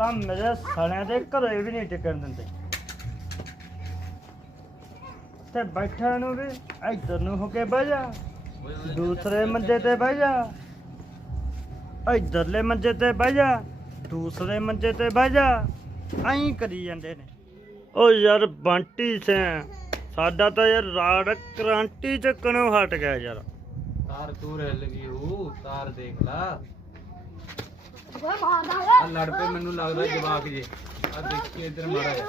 ਤਾਂ ਮੇਰੇ ਸਾਲਿਆਂ ਦੇ ਘਰੇ ਵੀ ਨਹੀਂ ਟਿਕਣ ਦਿੰਦੇ। ਤੇ ਬੈਠਾ ਨੂੰ ਵੀ ਇੱਧਰ ਨੂੰ ਹੋ ਕੇ ਬਹਿ ਜਾ, ਦੂਸਰੇ ਮੰਜੇ ਤੇ ਬਹਿ ਜਾ, ਇੱਧਰਲੇ ਮੰਜੇ ਤੇ ਬਹਿ ਜਾ, ਦੂਸਰੇ ਮੰਜੇ ਤੇ ਬਹਿ ਜਾ, ਐਂ ਕਰੀ ਜਾਂਦੇ ਨੇ। ਓ ਯਾਰ ਬੰਟੀ ਸਿਆ ਸਾਡਾ ਤਾਂ ਯਾਰ ਰਾੜ ਕ੍ਰਾਂਤੀ ਚੱਕਣੋਂ ਹਟ ਗਿਆ ਯਾਰ। ਤਾਰ ਤੂਰ ਹਿੱਲ ਗਈ ਉਹ ਤਾਰ ਦੇਖ ਲਾ। ਆ ਲੜ ਪਏ ਮੈਨੂੰ ਲੱਗਦਾ ਜਵਾਕ ਜੇ। ਆ ਦੇਖੀ ਇੱਧਰ ਮਾੜਾ ਜਿਹਾ।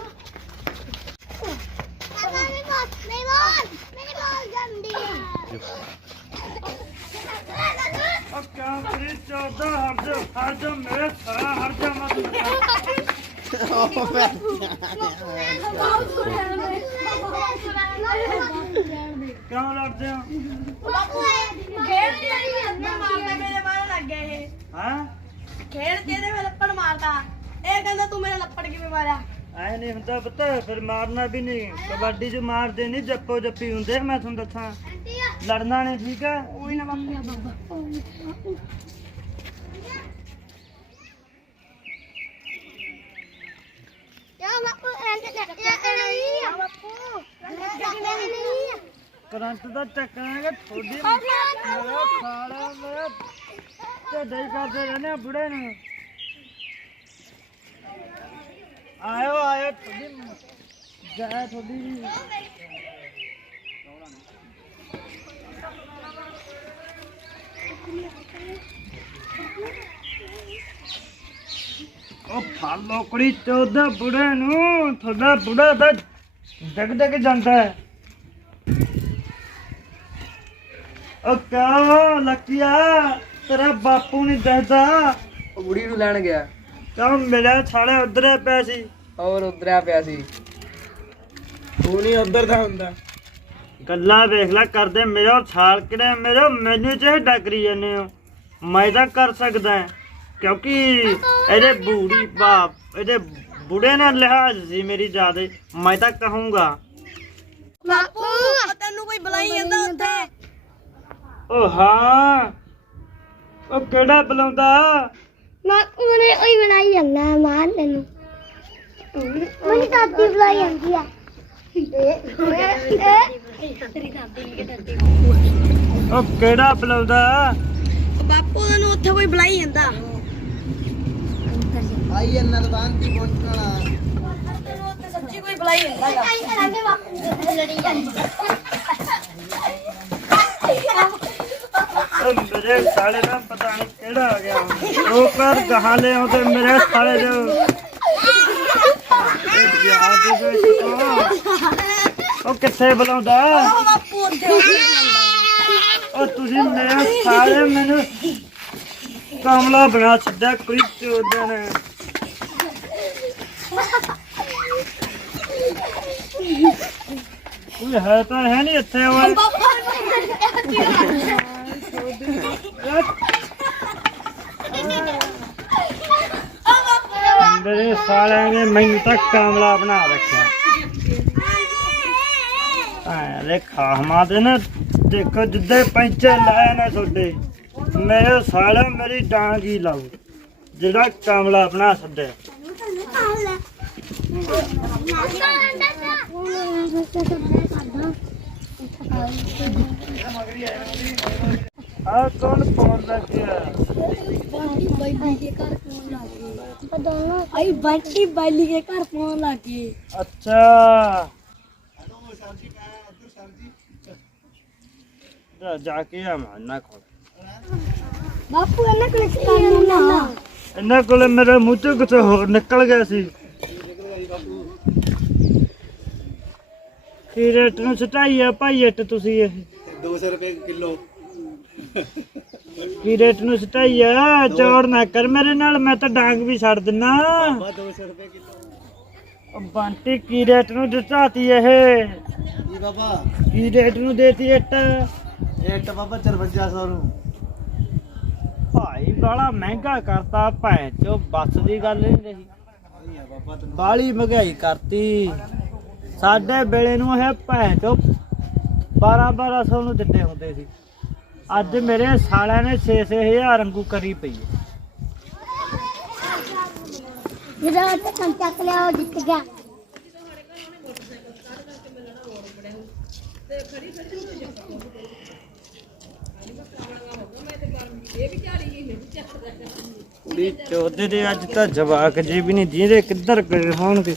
ਚੌਦਾ ਮੇਰੇ ਸਾਰਾ ਮਤ ਕਿਉਂ ਲੜਦੇ ਹੋ? ਹਾਂ? ਖੇਡ ਜਿਹਦੇ ਮੈਂ ਲੱਪੜ ਮਾਰਦਾ। ਇਹ ਕਹਿੰਦਾ ਤੂੰ ਮੇਰੇ ਲੱਪੜ ਕਿਵੇਂ ਮਾਰਿਆ? ਐ ਨਹੀਂ ਹੁੰਦਾ ਪਤਾ ਫਿਰ ਮਾਰਨਾ ਵੀ ਨਹੀਂ ਕਬੱਡੀ ਚ ਮਾਰਦੇ ਨਹੀਂ ਜੱਪੋ ਜੱਪੀ ਹੁੰਦੇ ਮੈਂ ਤੁਹਾਨੂੰ ਦੱਸਾਂ। ਲੜਨਾ ਨਹੀਂ ਠੀਕ ਆ? ਉਹੀ ਨਾ ਬਾਪੂ ਬਾਬਾ। ਯਾ ਬਾਪੂ ਐਂਡ ਯਾ ਬਾਪੂ। ਕਰੰਟ ਦਾ ਚੱਕਾਂਗੇ ਥੋੜੀ ਮੇਰਾ ਸਾਲਾ ਮੇਰਾ ਢੱਡੇ ਹੀ ਕਰਦੇ ਰਹਿੰਦੇ ਆ ਬੁੜੇ ਨੂੰ। ਆਇਓ ਆਇਓ ਥੋੜੀ ਜਾ ਥੋੜੀ ਉਹ ਫੜ ਲੋਕੜੀ ਚੋਦਾ ਬੁੜੇ ਨੂੰ ਤੁਹਾਡਾ ਬੁੜਾ ਤਾਂ ਡਗ ਡਗ ਜਾਂਦਾ ਹੈ। ਉਹ ਕਾ ਲੱਕੀਆ? ਤੇਰਾ ਬਾਪੂ ਨਹੀਂ ਦੱਸਦਾ। ਉਹ ਬੁੜੀ ਨੂੰ ਲੈਣ ਗਿਆ। ਕਾ ਮੇਰਾ ਛਾਲੇ ਉਧਰੇ ਪਿਆ ਸੀ? ਔਰ ਉਧਰਿਆ ਪਿਆ ਸੀ। ਤੂੰ ਨਹੀਂ ਉਧਰ ਦਾ ਹੁੰਦਾ। ਗੱਲਾਂ ਵੇਖ ਲੈ ਕਰਦੇ ਮੇਰਾ ਛਾਲ ਕਿਹੜੇ ਮੇਰਾ ਮੈਨੂੰ ਚਾਹੇ ਡਗਰੀ ਜਾਂਦੇ ਹੋ। ਮੈਂ ਤਾਂ ਕਰ ਸਕਦਾ ਹਾਂ, ਕਿਉਂਕਿ ਇਹਦੇ ਬੂੜੀ ਬਾਪ ਇਹਦੇ ਬੁੜੇ ਨਾਲ ਲਿਹਾਜ਼ ਸੀ ਮੇਰੀ ਜਿਆਦੇ। ਮੈਂ ਤਾਂ ਕਹੂੰਗਾ। ਬਾਪੂ ਤੈਨੂੰ ਕੋਈ ਬੁਲਾਈ ਜਾਂਦਾ ਉੱਥੇ? ਉਹ ਹਾਂ। ਉਹ ਕਿਹੜਾ ਬੁਲਾਉਂਦਾ? ਬਾਪੂ ਨੇ ਕੋਈ ਬੁਲਾਈ ਜਾਂਦਾ ਮਾਰ ਤੈਨੂੰ। ਮੇਰੀ ਦਾਦੀ ਬੁਲਾਈ ਜਾਂਦੀ ਆ ਉਹ ਕਿਹੜਾ ਬੁਲਾਉਂਦਾ? ਬਾਪੂ ਨੂੰ ਉੱਥੇ ਕੋਈ ਬੁਲਾਈ ਜਾਂਦਾ। ਆਈ ਇਹਨਾਂ ਦੁਕਾਨ ਤੇ ਪਹੁੰਚਣ ਸੱਚੀ ਕੋਈ ਬੁਲਾਈ ਜਾਂਦਾ ਆਈ ਕਰਾਂਗੇ ਬਾਪੂ ਲੜੀ ਜਾਂਦੀ ਉਹ ਮੇਰੇ ਸਾਲੇ ਦਾ ਪਤਾ ਨਹੀਂ ਕਿਹੜਾ ਆ ਗਿਆ। ਉਹ ਕਰ ਗਾਹਾਂ ਲੈ ਆਉਂਦੇ ਮੇਰੇ ਸਾਲੇ ਦੇ। ਯਾਦ ਦੇ ਵਿੱਚ ਉਹ- ਕਿੱਥੇ ਬੁਲਾਉਂਦਾ? ਉਹ ਤੁਸੀਂ ਮੇਰੇ ਸਾਲੇ ਮੈਨੂੰ ਕਮਲਾ ਬਣਾ ਛੱਡਿਆ, ਕੋਈ ਚੋਦਨ ਨੇ ਕੋਈ ਹੈ ਤਾਂ ਹੈ ਨਹੀਂ ਇੱਥੇ, ਓਏ। ਮੇਰੇ ਸਾਲਿਆਂ ਨੇ ਮੈਨੂੰ ਤਾਂ ਕਾਮਲਾ ਬਣਾ ਰੱਖਿਆ। ਐ ਲੈ ਖਾਹਮਾ ਦੇ ਨਾ, ਦੇਖੋ ਜਿੱਦੇ ਪੈਂਚੇ ਲਾਏ ਨੇ ਤੁਹਾਡੇ, ਮੇਰੇ ਸਾਲਿਆ ਮੇਰੀ ਡਾਂਗ ਹੀ ਲਾਉ ਜਿਹੜਾ ਕਾਮਲਾ ਬਣਾ ਛੱਡਿਆ। ਆ ਕੌਣ ਫੋਨ ਲੱਗਿਆ ਆਈ ਬੰਟੀ ਬਾਲੀ ਕੇ ਘਰ ਫੋਨ ਲੱਗੇ ਅੱਛਾ। ਜਾ- ਜਾ ਕੇ ਆ ਨਾ ਕੋਲ। ਬਾਪੂ ਇਹਨਾਂ ਕੋਲ ਕੰਮ ਨਾ ਇਹਨਾਂ ਕੋਲੇ ਮੇਰੇ ਮੂੰਹ ਚੋਂ ਕੁਝ ਹੋਰ ਨਿਕਲ ਗਿਆ ਸੀ। ਕੀ ਰੇਟ ਨੂੰ ਸਟਾਈ ਆ ਭਾਈ ਇੱਟ ਤੁਸੀਂ ਇਹ। 200 ਰੁਪਏ ਕਿਲੋ। ਕੀ ਰੇਟ ਨੂੰ ਸਟਾਈ ਆ ਚੌੜ ਨਾ ਕਰ। ਮੇਰੇ ਨਾਲ ਮੈਂ ਤਾਂ ਡਾਂਗ ਵੀ ਛੱਡ ਦਿੰਨਾ। 200 ਰੁਪਏ ਕਿਲੋ ਉਹ ਬੰਟੀ ਕੀ ਰੇਟ ਨੂੰ ਦਿੱਤਾਤੀ ਇਹ? ਜੀ ਬਾਬਾ? ਕੀ ਰੇਟ ਨੂੰ ਦੇਤੀ ਇੱਟ? ਇਹ ਟ ਬਾਬਾ 5400 ਨੂੰ। ਭਾਈ ਬਾਲਾ ਮਹਿੰਗਾ ਕਰਤਾ ਭੈਣ ਚੋ ਬੱਸ ਦੀ ਗੱਲ ਨਹੀਂ ਰਹੀ। ਬਾਬਾ ਬਾਲੀ ਮਹਿੰਗਾਈ ਕਰਤੀ। ਸਾਡੇ ਵੇਲੇ ਨੂੰ ਇਹ ਭੈਣ ਚੋ 12 1200 ਨੂੰ ਦਿੰਦੇ ਹੁੰਦੇ ਸੀ। ਅੱਜ ਮੇਰੇ ਸਾਲਿਆਂ ਨੇ 6 6000 ਵਾਂਗੂ ਕਰੀ ਪਈ ਹੈ। ਜਿਹੜਾ ਟੱਕਣ ਚੱਕ ਲਿਆ ਉਹ ਜਿੱਤ ਗਿਆ। ਕੁੜੀ ਚੋਦੇ ਦੇ ਅੱਜ ਤਾਂ ਜਵਾਕ ਜੇ ਵੀ ਨਹੀਂ ਜਿਹਦੇ ਕਿੱਧਰ ਗਏ ਹੋਣਗੇ?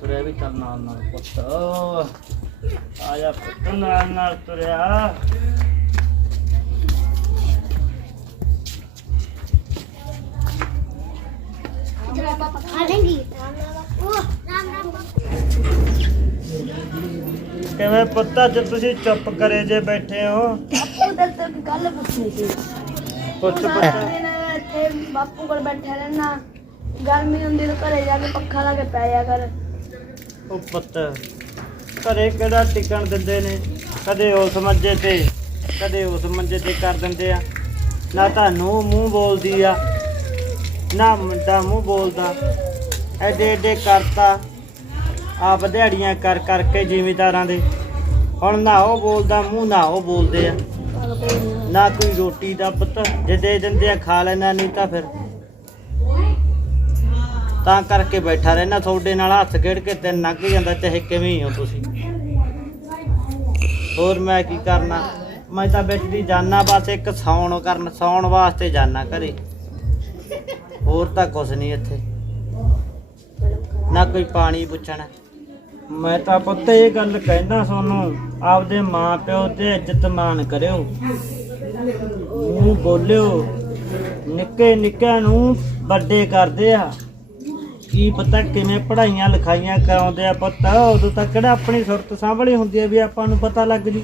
ਤੁਰਿਆ ਵੀ ਚੱਲ ਨਾਲ ਨਾਲ ਪੁੱਤ। ਆ ਜਾ ਪੁੱਤ ਨਾਲ ਨਾਲ ਤੁਰਿਆ। ਆ ਲੈਂਗੀ ਉਹ ਰਾਮ ਰਾਮ ਕਿਵੇਂ ਪੁੱਤ ਅੱਜ ਤੁਸੀਂ ਚੁੱਪ ਕਰੇ ਜੇ ਬੈਠੇ ਹੋ? ਉਧਰ ਤੋਂ ਗੱਲ ਪੁੱਛਣੀ ਸੀ ਪੁੱਤ ਪੁੱਤ। ਇੱਥੇ ਬਾਪੂ ਕੋਲ ਬੈਠਾ ਰਹਿਣਾ ਗਰਮੀ ਹੁੰਦੀ ਤਾਂ ਘਰੇ ਜਾ ਕੇ ਪੱਖਾ ਲਾ ਕੇ ਪੈ ਜਾ ਕਰ। ਉਹ ਪੁੱਤ ਘਰੇ ਕਿਹੜਾ ਟਿਕਣ ਦਿੰਦੇ ਨੇ? ਕਦੇ ਉਸ ਮੰਜੇ ਤੇ, ਕਦੇ ਉਸ ਮੰਜੇ ਤੇ ਕਰ ਦਿੰਦੇ ਆ। ਨਾ ਤੁਹਾਨੂੰ ਮੂੰਹ ਬੋਲਦੀ ਆ, ਨਾ ਮੁੰਡਾ ਮੂੰਹ ਬੋਲਦਾ। ਐਡੇ ਐਡੇ ਕਰਤਾ, ਆਪ ਦਿਹਾੜੀਆਂ ਕਰ ਕਰਕੇ ਜ਼ਿਮੀਦਾਰਾਂ ਦੇ। ਹੁਣ ਨਾ ਉਹ ਬੋਲਦਾ, ਮੂੰਹ ਨਾ ਉਹ ਬੋਲਦੇ ਆ। ਨਾ ਕੋਈ ਰੋਟੀ ਦਾ ਪੁੱਤ, ਜੇ ਦੇ ਦਿੰਦੇ ਆ, ਖਾ ਲੈਣਾ ਨਹੀਂ ਤਾਂ ਫਿਰ। ਤਾਂ ਕਰਕੇ ਬੈਠਾ ਰਹਿਣਾ ਤੁਹਾਡੇ ਨਾਲ, ਹੱਥ ਖੇਡ ਕੇ ਦਿਨ ਲੰਘ ਜਾਂਦਾ, ਚਾਹੇ ਕਿਵੇਂ ਹੀ ਹੋ ਤੁਸੀਂ। ਹੋਰ ਮੈਂ ਕੀ ਕਰਨਾ? ਮੈਂ ਤਾਂ ਵਿੱਚ ਦੀ ਬਸ ਇੱਕ ਸੌਣ ਕਰਨ, ਸੌਣ ਵਾਸਤੇ ਜਾਣਾ ਘਰੇ। ਹੋਰ ਤਾਂ ਕੁਛ ਨਹੀਂ ਇੱਥੇ। ਨਾ ਕੋਈ ਪਾਣੀ ਪੁੱਛਣਾ। ਮੈਂ ਤਾਂ ਪੁੱਤ ਇਹ ਗੱਲ ਕਹਿਣਾ ਸੋਨੂੰ, ਆਪਦੇ ਮਾਂ ਪਿਓ ਤੇ ਇੱਜ਼ਤ ਮਾਨ ਕਰਿਓ। ਮੂੰਹ ਬੋਲਿਓ। ਨਿੱਕੇ ਨਿੱਕਿਆਂ ਨੂੰ ਵੱਡੇ ਕਰਦੇ ਆ। ਕੀ ਪਤਾ ਕਿਵੇਂ ਪੜਾਈਆਂ ਲਿਖਾਈਆਂ ਕਰਾਉਂਦੇ ਆ ਪੁੱਤ? ਉਦੋਂ ਤੱਕ ਕਿਹੜਾ ਆਪਣੀ ਸੁਰਤ ਸਾਂਭਲੀ ਹੁੰਦੀ ਹੈ ਵੀ ਆਪਾਂ ਨੂੰ ਪਤਾ ਲੱਗ ਜੀ।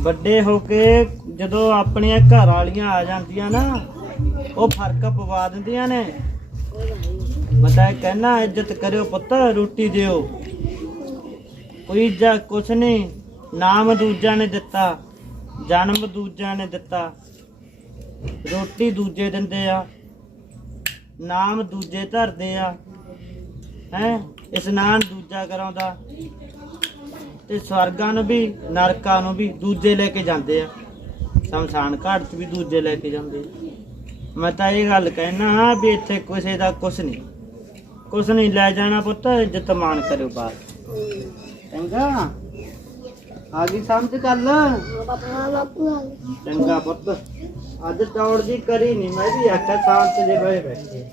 ਵੱਡੇ ਹੋ ਕੇ ਜਦੋਂ ਆਪਣੀਆਂ ਘਰ ਵਾਲੀਆਂ ਆ ਜਾਂਦੀਆਂ ਨਾ, ਉਹ ਫ਼ਰਕ ਪਵਾ ਦਿੰਦੀਆਂ ਨੇ। ਮੈਂ ਤਾਂ ਕਹਿਣਾ ਇੱਜ਼ਤ ਕਰਿਓ ਪੁੱਤ, ਰੋਟੀ ਦਿਓ। ਕੋਈ ਜਾ ਕੁਛ ਨਹੀਂ, ਨਾਮ ਦੂਜਿਆਂ ਨੇ ਦਿੱਤਾ, ਜਨਮ ਦੂਜਿਆਂ ਨੇ ਦਿੱਤਾ। ਰੋਟੀ ਦੂਜੇ ਦਿੰਦੇ ਆ। ਨਾਮ ਦੂਜੇ ਧਰਦੇ ਆ। ਹੈ? ਇਸਨਾਨ ਦੂਜਾ ਕਰਾਉਂਦਾ। ਤੇ ਸਵਰਗਾਂ ਨੂੰ ਵੀ ਨਰਕਾਂ ਨੂੰ ਵੀ ਦੂਜੇ ਲੈ ਕੇ ਜਾਂਦੇ ਆ। ਸ਼ਮਸ਼ਾਨ ਘਾਟ 'ਚ ਵੀ ਦੂਜੇ ਲੈ ਕੇ ਜਾਂਦੇ। ਮੈਂ ਤਾਂ ਇਹ ਗੱਲ ਕਹਿਣਾ ਵੀ ਇੱਥੇ ਕਿਸੇ ਦਾ ਕੁਛ ਨਹੀਂ। ਕੁਛ ਨਹੀਂ ਲੈ ਜਾਣਾ ਪੁੱਤ ਇੱਜ਼ਤ ਮਾਣ ਕਰਿਓ ਬਾਤ ਚੰਗਾ? ਆ ਗਈ ਸਮਝ ਗੱਲ। ਚੰਗਾ ਪੁੱਤ। ਅੱਜ ਚੌੜ ਦੀ ਕਰੀ ਨਹੀਂ ਮੈਂ ਵੀ ਆਖਿਆ ਸ਼ਾਂਤ ਜੇ ਬਹਿ ਬੈਠੇ।